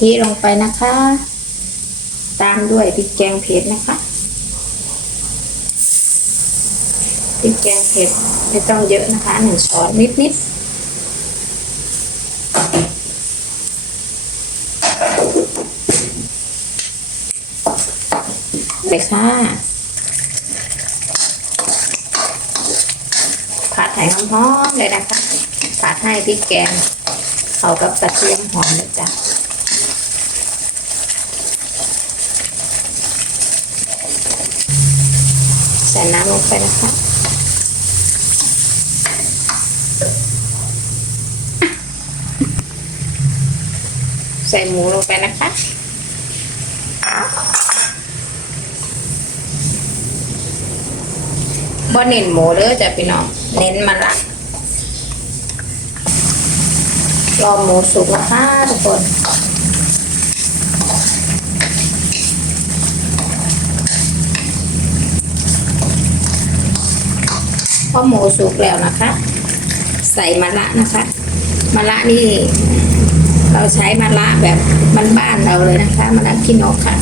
ทิลงไปนะคะ ตามด้วยพริกแกงเผ็ดนะคะพริกแกงเผ็ดไม่ต้องเยอะนะคะหนึ่งช้อนนิดๆไปค่ะ ผัดไห่หอมๆเลยนะคะผัดให้พริกแกงเข้ากับกระเทียมหอมเลยจ้ะ ใส่น้ำลงไปนะคะ ใส่หมูลงไปนะคะ บ่เน้นหมูเด้อจ้ะพี่น้อง เน้นมะระรอหมูสุกนะคะทุกคน พอหมูสุกแล้วนะคะ ใส่มะระนะคะมะระนี่เราใช้มะระแบบบ้านๆเราเลยนะคะมะระขี้นกค่ะ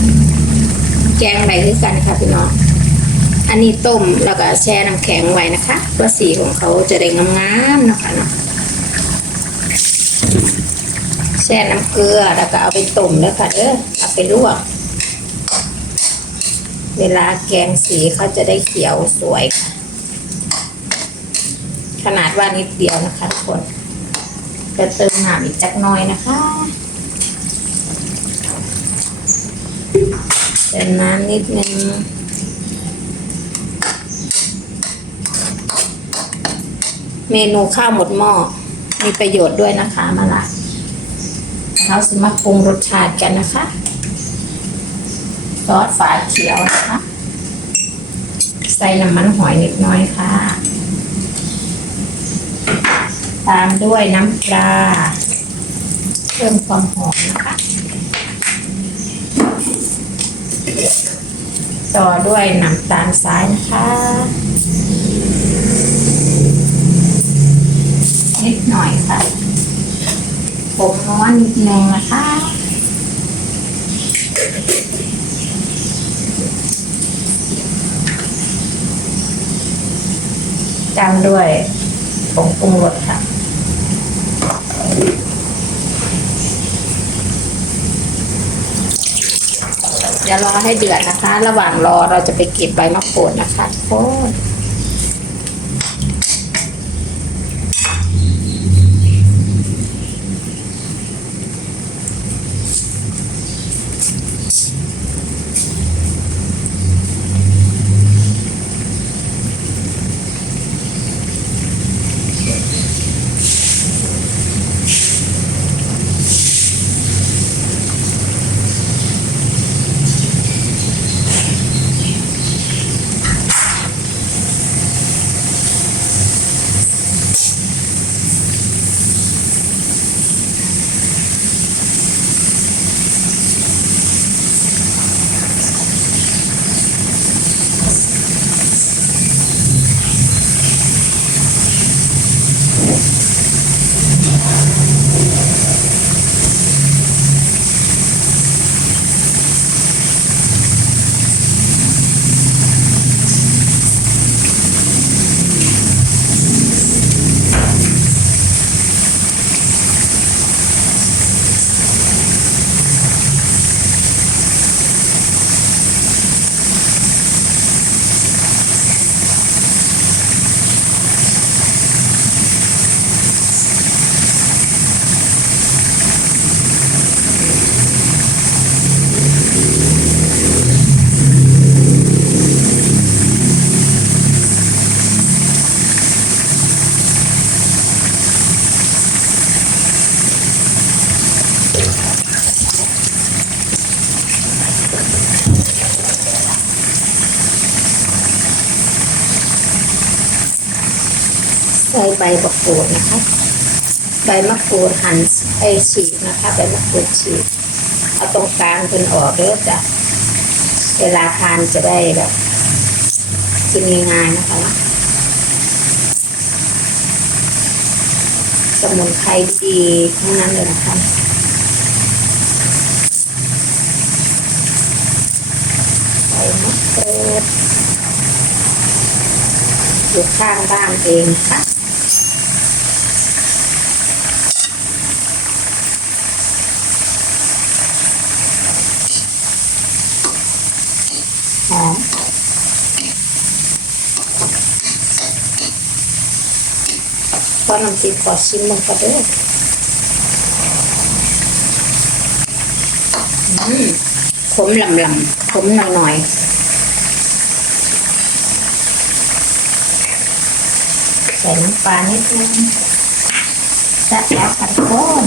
แกงอะไรคือกันค่ะพี่น้องอันนี้ต้มแล้วก็แช่น้ำแข็งไว้นะคะเพื่อสีของเขาจะได้งามๆนะคะเนาะแช่น้ำเกลือแล้วก็เอาไปต้มแล้วค่ะเด้อเอาไปลวก เวลาแกงสีเขาจะได้เขียวสวยค่ะ ขนาดว่านิดเดียวนะคะทุกคนจะเติมน้ำอีกจักน่อยนะคะเติมน้ำนิดนึงเมนูข้าวหมดหม้อมีประโยชน์ด้วยนะคะมาละเราสิมาปรุงรสชาติกันนะคะซอสฝาเขียวนะคะ ใส่น้ำมันหอยนิดน้อยค่ะ ตามด้วยน้ำปลาเพิ่มความหอมนะคะ ต่อด้วยน้ำตาลทรายนะคะนิดหน่อยค่ะผมนวลนิดนึงนะคะตามด้วยผงปรุงรสค่ะ เดี๋ยวรอให้เดือดนะคะ ระหว่างรอเราจะไปเก็บใบมะกรูดนะคะโอ้ ใบมะกรูดนะคะ ใบมะกรูดหั่นไอฉีกนะคะ ใบมะกรูดฉีกเอาตรงกลางเป็นออกเด้อจ้ะเวลาทานจะได้แบบกินง่ายๆนะคะะสมุนไพรดีทั้งนั้นเลยนะคะใบมะกรูดอยู่ข้างบ้านเองค่ะ น้ำจิ้มขอชิมมันก็เด้ออืมขมลำลำขมหน่อยหน่อยใส่น้ำปลานิดนึงแซ่บแล้วค่ะทุกคน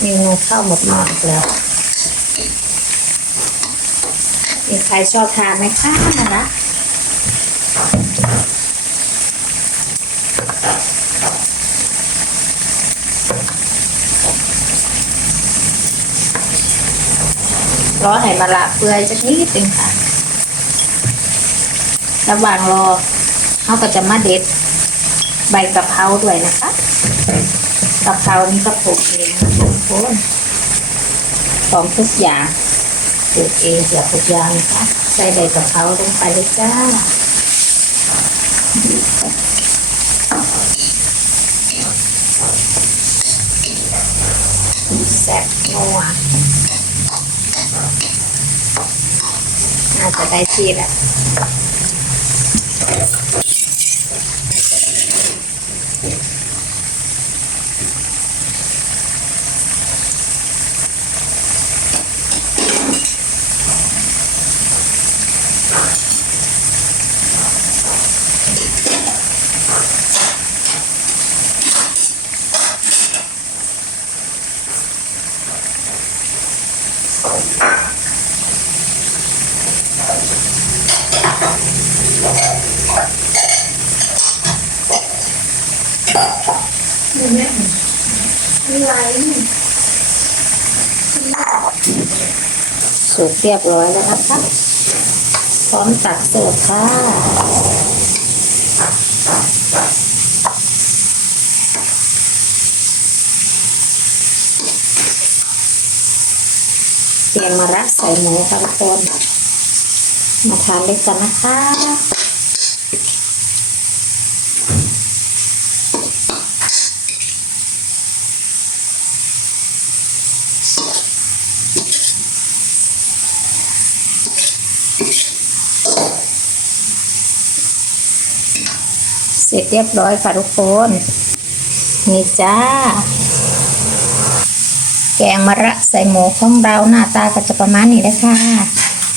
เมนูข้าวหมดหม้ออีกแล้วมีใครชอบทานไหมคะนะ รอให้มะละเปื่อยสักนิดนึงค่ะ ระหว่างรอเขาก็จะมาเด็ด ใบกะเพราด้วยนะคะกะเพรานี่ก็ปลูกเองทุกคนของทุกอย่างปลูกเองเกือบทุกอย่างนะคะใส่ใบกะเพราลงไปเลยจ้า แซ่บนัวน่าจะได้ที่แหละสุกเรียบร้อยแล้วนะคะพร้อมตักเสิร์ฟค่ะ เกียงมะระใส่หมูค่ะทุกคนมาทานด้วยกันนะคะเสร็จเรียบร้อยค่ะทุกคน นี่จ้า แกงมะระใส่หมูของเราหน้าตาก็จะประมาณนี้เลยค่ะ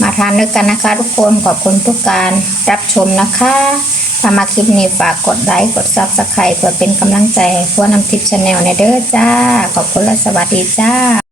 มาทานด้วยกันนะคะ ทุกคนขอบคุณทุกการรับชมนะคะถ้ามาคลิปนี้ฝากกดไลค์กดซับสไครต์เพื่อเป็นกำลังใจให้พวกน้ำทิพย์ชาแนลในเด้อจ้า ขอบคุณและสวัสดีจ้า